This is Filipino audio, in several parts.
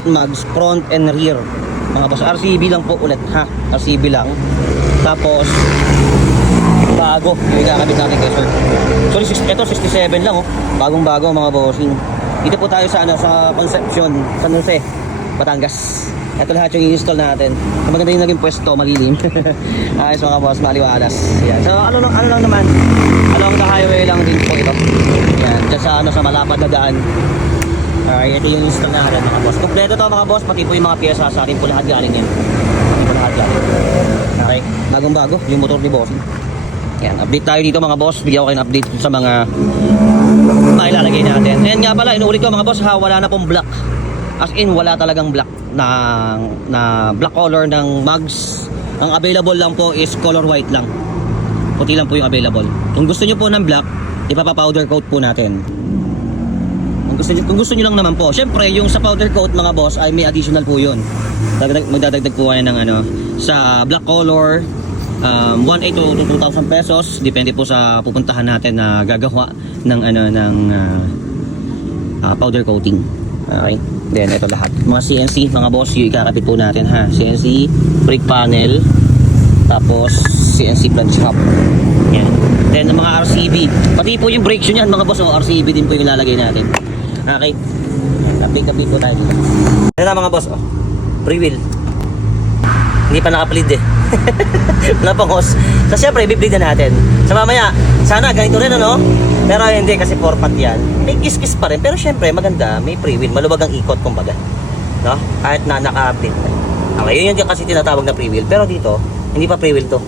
ulit mags, front and rear. Mga boss, RCB lang po ulit ha. RCB lang. Tapos bago yung ikakabit natin kay sir. Sorry, ito 67 lang oh. Bagong bago mga bossing. Dito po tayo sa sa Concepcion, San Jose, Batangas. Ito lahat yung i-install natin. Kung maganda yung naging pwesto, malilim. Ayos mga boss, maliwalas. Yan. So ano lang naman, along the highway lang din po ito. Yan, dyan sa sa malapad na daan. Ito yung install natin mga boss. Kompleto to mga boss, pati po yung mga piyesa sa akin po lahat galing yan. Pati po lahat galing. Okay, bagong bago yung motor ni boss. Yan, update tayo dito mga boss. Bigyan ko kayo ng update sa mga mailalagay natin. And nga pala, inuulit ko mga boss ha, wala na pong black. As in, wala talagang black na black color ng mugs. Ang available lang po is color white lang. Puti lang po yung available. Kung gusto nyo po ng black, ipapa-powder coat po natin. Kung gusto nyo lang naman po, syempre yung sa powder coat mga boss ay may additional po yun. Magdadagdag po kayo ng sa black color, 1,800 to 2,000 pesos. Depende po sa pupuntahan natin na gagawa ng powder coating. Okay. Then ito lahat. Mga CNC mga boss, yung ikakapit po natin ha. CNC brake panel, tapos CNC flange hub. Yan. Then mga RCB. Pati po yung brake shoe niyan mga boss, RCB din po yung ilalagay natin. Okay. Kapit po tayo dito. Ito na mga boss, pre-wheel. Hindi pa naka-bleed eh. Wala pang hose. So syempre, i-bleed na natin. So mamaya, sana ganito rin pero hindi kasi 4-pot yan. May kiss-kiss pa rin. Pero syempre, maganda. May pre-wheel. Maluwag ang ikot kumbaga. No? Kahit na naka-bleed. Okay, yun yung kasi tinatawag na pre-wheel. Pero dito, hindi pa pre-wheel to.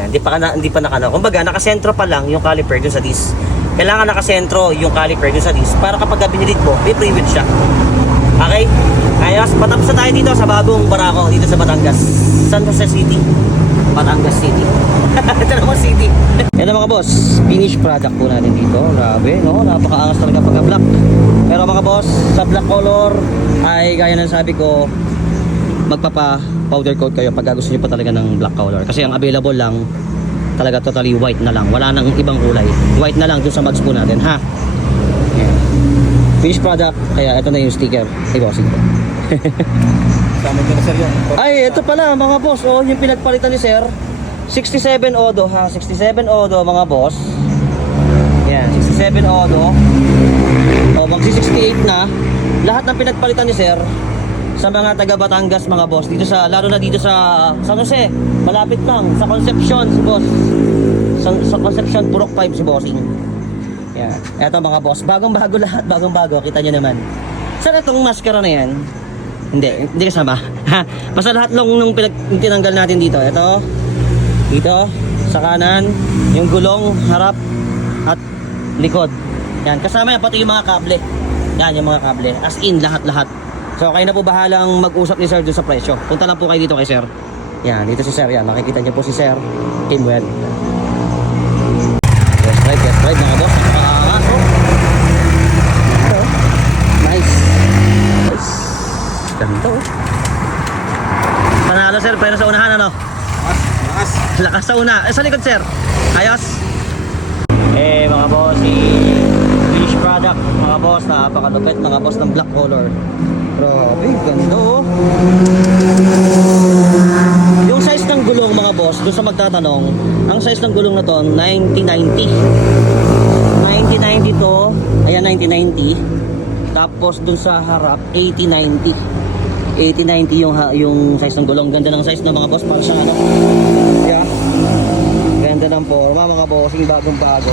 Yan, hindi pa nakano. Kumbaga, nakasentro pa lang yung caliper dun sa disc. Kailangan nakasentro yung caliper dun sa disc para kapag binilid mo, may pre-wheel siya. Okay? Ayos, patapos na tayo dito sa bagong barako dito sa Batangas. San Jose City. Batangas City. Ito naman city. Ito mga boss, finished product po natin dito. Grabe, no? Napakaangas talaga pagka black. Pero mga boss, sa black color ay gaya ng sabi ko, magpapa powder coat kayo pag gusto niyo pa talaga ng black color. Kasi ang available lang talaga totally white na lang. Wala nang ibang kulay. White na lang dun sa mags po natin, ha? Yeah. Finished product, kaya ito na yung sticker. Hey bossing. Ay, ito pala mga boss, yung pinagpalitan ni sir. 67 Odo ha, 67 Odo mga boss. Yan, 67 Odo. Magsi 68 na. Lahat ng pinagpalitan ni sir sa mga taga Batangas mga boss. Dito sa, lalo na dito sa San Jose, malapit lang sa Concepcion si boss. Sa Concepcion Purok 5 si bossing. Yan, eto mga boss, bagong-bago lahat, bagong-bago, kita nyo naman. Saan itong maskara na yan? Hindi kasama. Basta lahat nung tinanggal natin dito. Ito, dito, sa kanan, yung gulong, harap, at likod. Yan, kasama yan, pati yung mga kable. Yan, yung mga kable. As in, lahat-lahat. So, kayo na po bahalang mag-usap ni sir dun sa presyo. Punta lang po kayo dito kay sir. Yan, dito si sir. Yan, makikita niyo po si sir. Inwell. Yes, right, mga boss. Nice. Ganito. Panalo sir, pero sa unahan lakas sa una. Sa likod sir. Ayos. Mga boss, finished product mga boss, napakalupit mga boss ng black color. Grabe, ganda Yung size ng gulong mga boss, doon sa magtatanong, ang size ng gulong na to 90-90 to, ayan 90-90. Tapos doon sa harap 80-90 yung size ng gulong. Ganda ng size ng mga boss, para sa yeah. Ganda ng forma mga boss, bagong bago.